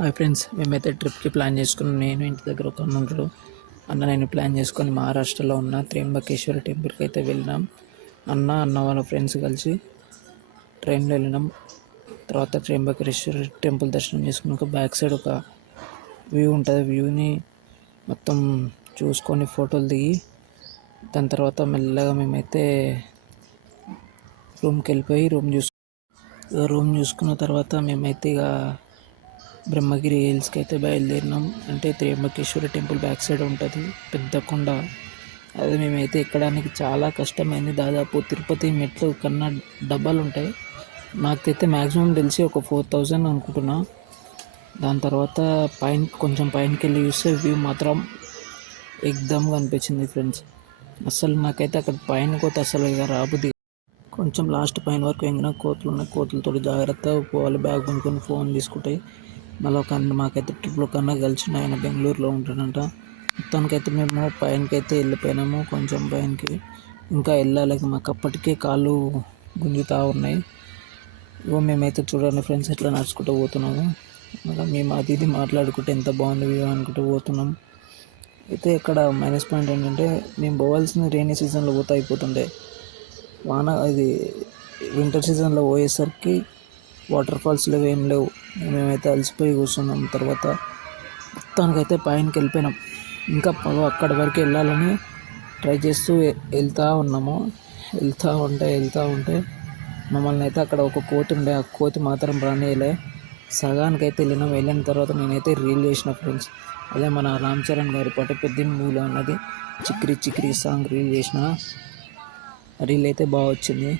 Hi friends, మేమైతే ట్రిప్కి plan చేసుకున్నాం. నేను ఇంటి దగ్గర ఒక అన్న ఉంటాడు. నేను ప్లాన్ చేసుకొని మహారాష్ట్రలో ఉన్న త్ర్యంబకేశ్వర టెంపుల్కి అయితే వెళ్ళినాం. అన్న వాళ్ళ ఫ్రెండ్స్ కలిసి ట్రైన్లో వెళ్ళినాం. తర్వాత త్ర్యంబకేశ్వర టెంపుల్ దర్శనం చేసుకున్నాక బ్యాక్ సైడ్ ఒక వ్యూ ఉంటుంది. వ్యూని మొత్తం చూసుకొని ఫోటోలు దిగి దాని తర్వాత మెల్లగా మేమైతే రూమ్కి వెళ్ళిపోయి రూమ్ చూసుకున్న తర్వాత మేమైతే ఇక బ్రహ్మగిరి హిల్స్కి అయితే బయలుదేరినాం. అంటే త్ర్యంబకేశ్వర టెంపుల్ బ్యాక్ సైడ్ ఉంటుంది పెద్ద కొండ. అది మేమైతే ఎక్కడానికి చాలా కష్టమైంది. దాదాపు తిరుపతి మెట్లు కన్నా డబ్బాలు ఉంటాయి. నాకైతే మ్యాక్సిమం తెలిసి ఒక 4000 అనుకుంటున్నా. దాని తర్వాత కొంచెం పైనకి వెళ్ళి చూస్తే వ్యూ మాత్రం ఎగ్దమ్గా అనిపించింది ఫ్రెండ్స్. అసలు నాకైతే అక్కడ పైన కోత అసలు ఇక రాబుద్ది. కొంచెం లాస్ట్ పైన వరకు ఎంగిన కోతులు ఉన్నాయి. కోతులతో జాగ్రత్తగా పోవాలి. బ్యాగ్ కొనుక్కొని ఫోన్ తీసుకుంటాయి. మళ్ళీ ఒక మాకైతే ట్రిప్లో కన్నా కలిసిన ఆయన బెంగళూరులో ఉంటాడంట. మొత్తానికైతే మేము పైనకైతే వెళ్ళిపోయినాము. కొంచెం పైనకి ఇంకా వెళ్ళాలి. మాకు అప్పటికే కాళ్ళు గుంజుతూ ఉన్నాయి. మేమైతే చూడండి ఫ్రెండ్స్ ఎట్లా నడుచుకుంటూ పోతున్నాము. మళ్ళీ మేము అది ఇది మాట్లాడుకుంటే ఎంత బాగుంది వ్యూ అనుకుంటూ పోతున్నాం. అయితే ఇక్కడ మైనస్ పాయింట్ ఏంటంటే మేము పోవాల్సిన రైనీ సీజన్లో పోతే అయిపోతుండే. ఇది వింటర్ సీజన్లో పోయేసరికి వాటర్ ఫాల్స్ లేవు, ఏం లేవు. మేమైతే అలసిపోయి కూర్చున్నాం. తర్వాత మొత్తానికైతే పైనకి వెళ్ళిపోయినాం. ఇంకా అక్కడి వరకు వెళ్ళాలని ట్రై చేస్తూ వెళ్తూ ఉన్నాము. వెళ్తూ ఉంటే మమ్మల్ని అయితే అక్కడ ఒక కోతి ఉండే. ఆ కోతి మాత్రం రానియలే. సగానికైతే వెళ్ళిన తర్వాత నేనైతే రీల్ చేసిన ఫ్రెండ్స్. అదే మన రామ్ చరణ్ గారి పాట పెద్ద మూవీలో ఉన్నది చిక్రీ చిక్రీ సాంగ్ రీల్ చేసిన. రీల్ అయితే బాగా వచ్చింది,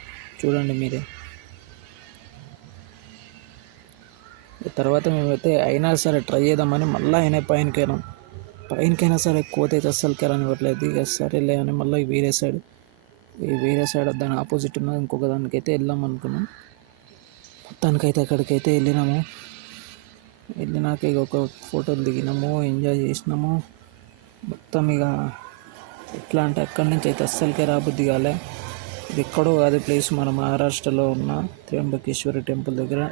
చూడండి మీరే. తర్వాత మేమైతే అయినా సరే ట్రై చేద్దామని మళ్ళీ పైనకైనా సరే కోత అయితే అస్సలు కెరనివ్వట్లేదు. ఇక సరేలే అని మళ్ళీ వేరే సైడ్ దాని ఆపోజిట్ ఉన్న ఇంకొక దానికైతే వెళ్దాం అనుకున్నాం. మొత్తానికైతే అక్కడికైతే వెళ్ళినాక ఇక ఒక ఫోటోలు దిగినాము, ఎంజాయ్ చేసినాము. మొత్తం ఇక ఎట్లా అంటే అక్కడి నుంచి అయితే అస్సలకే రాబుద్ది కాలే. ఇది ఎక్కడో కాదు ప్లేస్, మన మహారాష్ట్రలో ఉన్న త్ర్యంబకేశ్వర టెంపుల్ దగ్గర